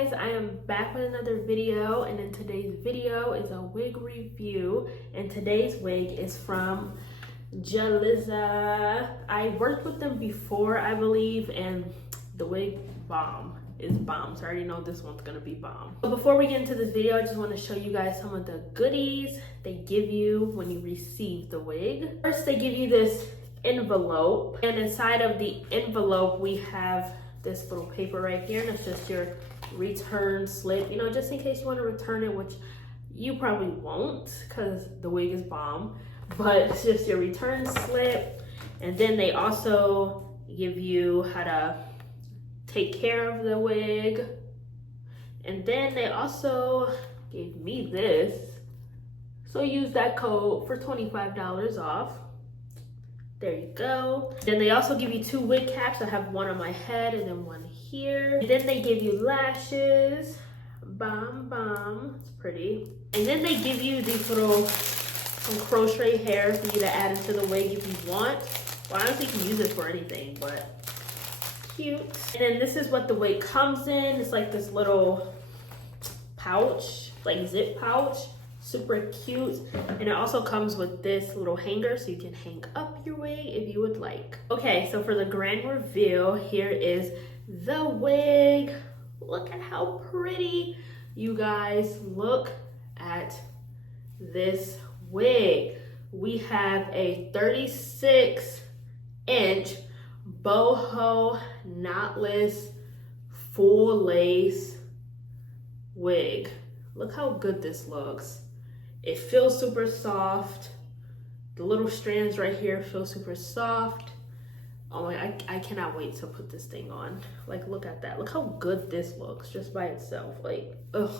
guys, I am back with another video, and in today's video is a wig review, and today's wig is from Ft.Jaliza. I worked with them before, I believe, and the wig is bomb, so I already know this one's gonna be bomb. But before we get into this video, I just want to show you guys some of the goodies they give you when you receive the wig. First, they give you this envelope, and inside of the envelope we have this little paper right here, and it's just your return slip, you know, just in case you want to return it, which you probably won't because the wig is bomb, but it's just your return slip. And then they also give you how to take care of the wig, and then they also gave me this, so use that code for $25 off. There you go. Then they also give you 2 wig caps. I have one on my head and then one here. And then they give you lashes. Bomb, it's pretty. And then they give you these some crochet hair for you to add into the wig if you want. Well, honestly, you can use it for anything, but cute. And then this is what the wig comes in. It's like this little pouch, like zip pouch. Super cute. And it also comes with this little hanger so you can hang up your wig if you would like. Okay, so for the grand reveal, here is the wig. Look at how pretty. You guys, look at this wig. We have a 36-inch boho knotless full lace wig. Look how good this looks. It feels super soft. The little strands right here feel super soft. Oh my, I cannot wait to put this thing on. Like, look at that. Look how good this looks just by itself. Like, ugh,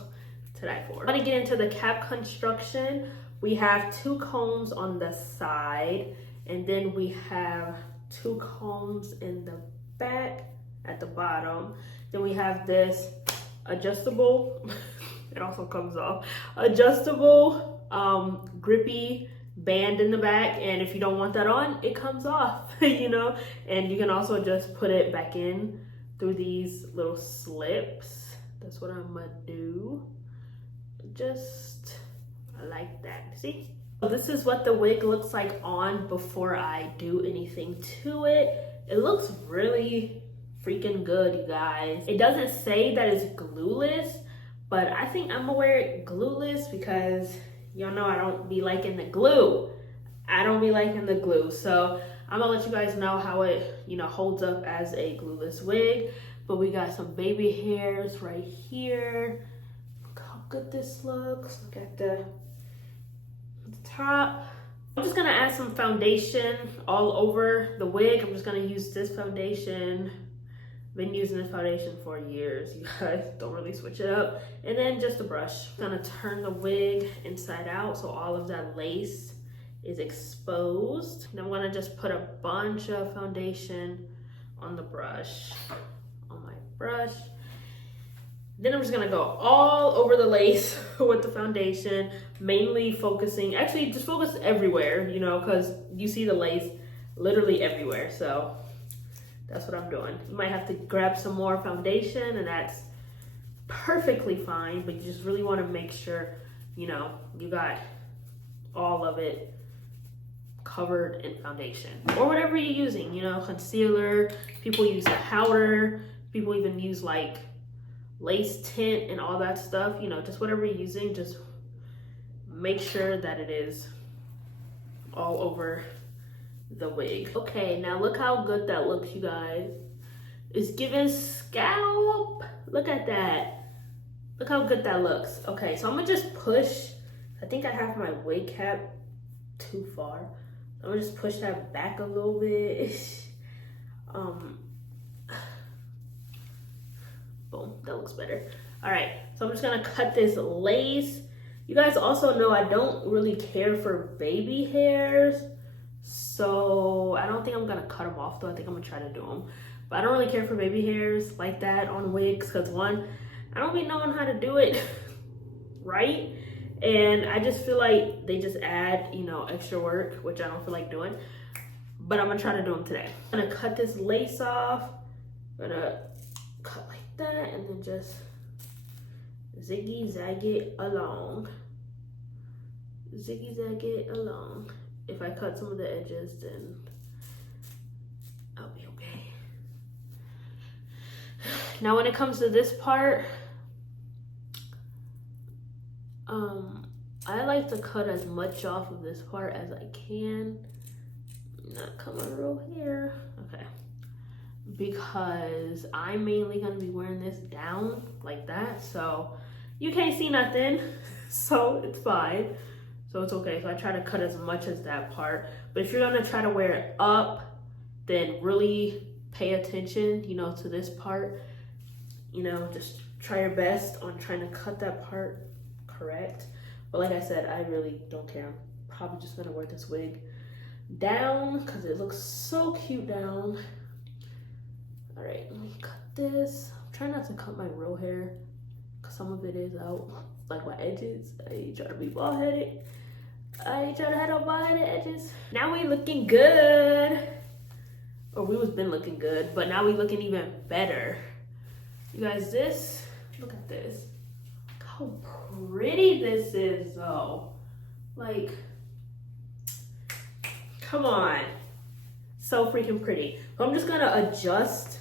to die for. I'm gonna get into the cap construction. We have 2 combs on the side, and then we have 2 combs in the back at the bottom. Then we have this adjustable, it also comes off, adjustable grippy band in the back, and if you don't want that on, it comes off. You know, and you can also just put it back in through these little slips. That's what I'm gonna do, just like that. See, so this is what the wig looks like on before I do anything to it. It looks really freaking good, you guys. It doesn't say that it's glueless, but I think I'm gonna wear it glueless because y'all know I don't be liking the glue. I don't be liking the glue. So I'm gonna let you guys know how it, you know, holds up as a glueless wig. But we got some baby hairs right here. Look how good this looks. Look at the top. I'm just gonna add some foundation all over the wig. I'm just gonna use this foundation. Been using this foundation for years, you guys. Don't really switch it up. And then just a brush. I'm gonna turn the wig inside out so all of that lace is exposed. And I'm gonna just put a bunch of foundation on the brush, on my brush. Then I'm just gonna go all over the lace with the foundation, mainly focusing, actually just focus everywhere, you know, because you see the lace literally everywhere. So that's what I'm doing. You might have to grab some more foundation, and that's perfectly fine, but you just really want to make sure, you know, you got all of it covered in foundation. Or whatever you're using, you know, concealer. People use powder. People even use like lace tint and all that stuff. You know, just whatever you're using, just make sure that it is all over the wig. Okay, now look how good that looks, you guys. It's giving scalp. Look at that. Look how good that looks. Okay, so I'm gonna just push. I think I have my wig cap too far. I'm gonna just push that back a little bit. Boom, that looks better. All right, so I'm just gonna cut this lace. You guys also know I don't really care for baby hairs, so I don't think I'm gonna cut them off though. I think I'm gonna try to do them. But I don't really care for baby hairs like that on wigs because, one, I don't be knowing how to do it right. And I just feel like they just add, you know, extra work, which I don't feel like doing. But I'm gonna try to do them today. I'm gonna cut this lace off. I'm gonna cut like that and then just ziggy zag it along. Ziggy zag it along. If I cut some of the edges, then I'll be okay. Now when it comes to this part, I like to cut as much off of this part as I can. Not cut my real hair. Okay. Because I'm mainly gonna be wearing this down like that, so you can't see nothing. So it's fine. So it's okay. So I try to cut as much as that part. But if you're gonna try to wear it up, then really pay attention, you know, to this part. You know, just try your best on trying to cut that part correct. But like I said, I really don't care. I'm probably just gonna wear this wig down because it looks so cute down. All right, let me cut this. I'm trying not to cut my real hair because some of it is out, like my edges. I ain't trying to be bald headed. I ain't trying to have no bald headed edges. Now we looking good. Or we was been looking good, but now we looking even better. You guys, this, look at this. Look how pretty this is though. Like, come on. So freaking pretty. So I'm just gonna adjust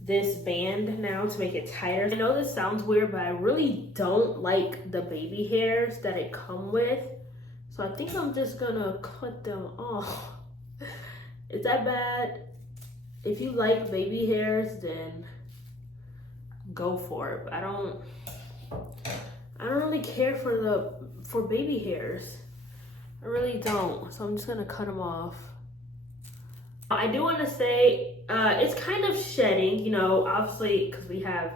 this band now to make it tighter. I know this sounds weird, but I really don't like the baby hairs that it come with. So I think I'm just gonna cut them off. Is that bad? If you like baby hairs, then go for it. But I don't really care for baby hairs. I really don't. So I'm just gonna cut them off. I do want to say it's kind of shedding, you know, obviously because we have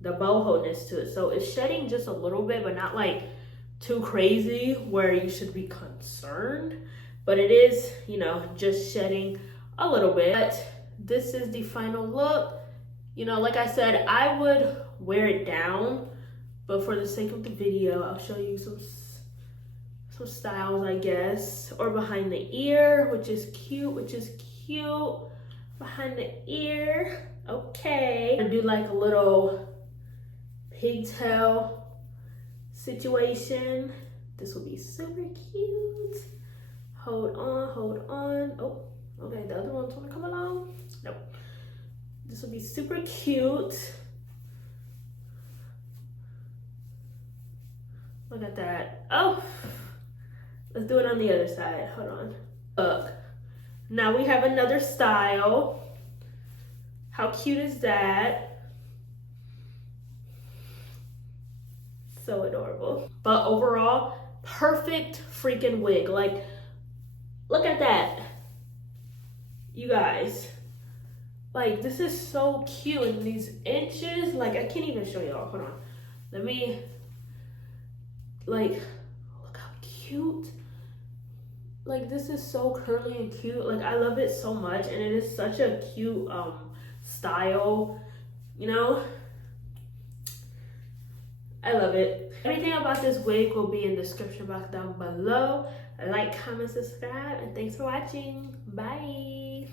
the boho-ness to it. So it's shedding just a little bit, but not like too crazy where you should be concerned. But it is, you know, just shedding a little bit. But this is the final look. You know, like I said, I would wear it down, but for the sake of the video, I'll show you some styles, I guess. Or behind the ear, which is cute, behind the ear. Okay. I do like a little pigtail situation. This will be super cute. Hold on. Oh, okay, the other ones wanna come along? Nope. This will be super cute. Look at that. Oh, let's do it on the other side. Hold on. Look. Now we have another style. How cute is that? So adorable. But overall, perfect freaking wig. Like, look at that. You guys. Like, this is so cute. And these inches, like, I can't even show y'all. Hold on. Let me, like, look how cute. Like, this is so curly and cute. Like, I love it so much, and it is such a cute style, you know. I love it. Everything about this wig will be in the description box down below. Like, comment, subscribe, and thanks for watching. Bye.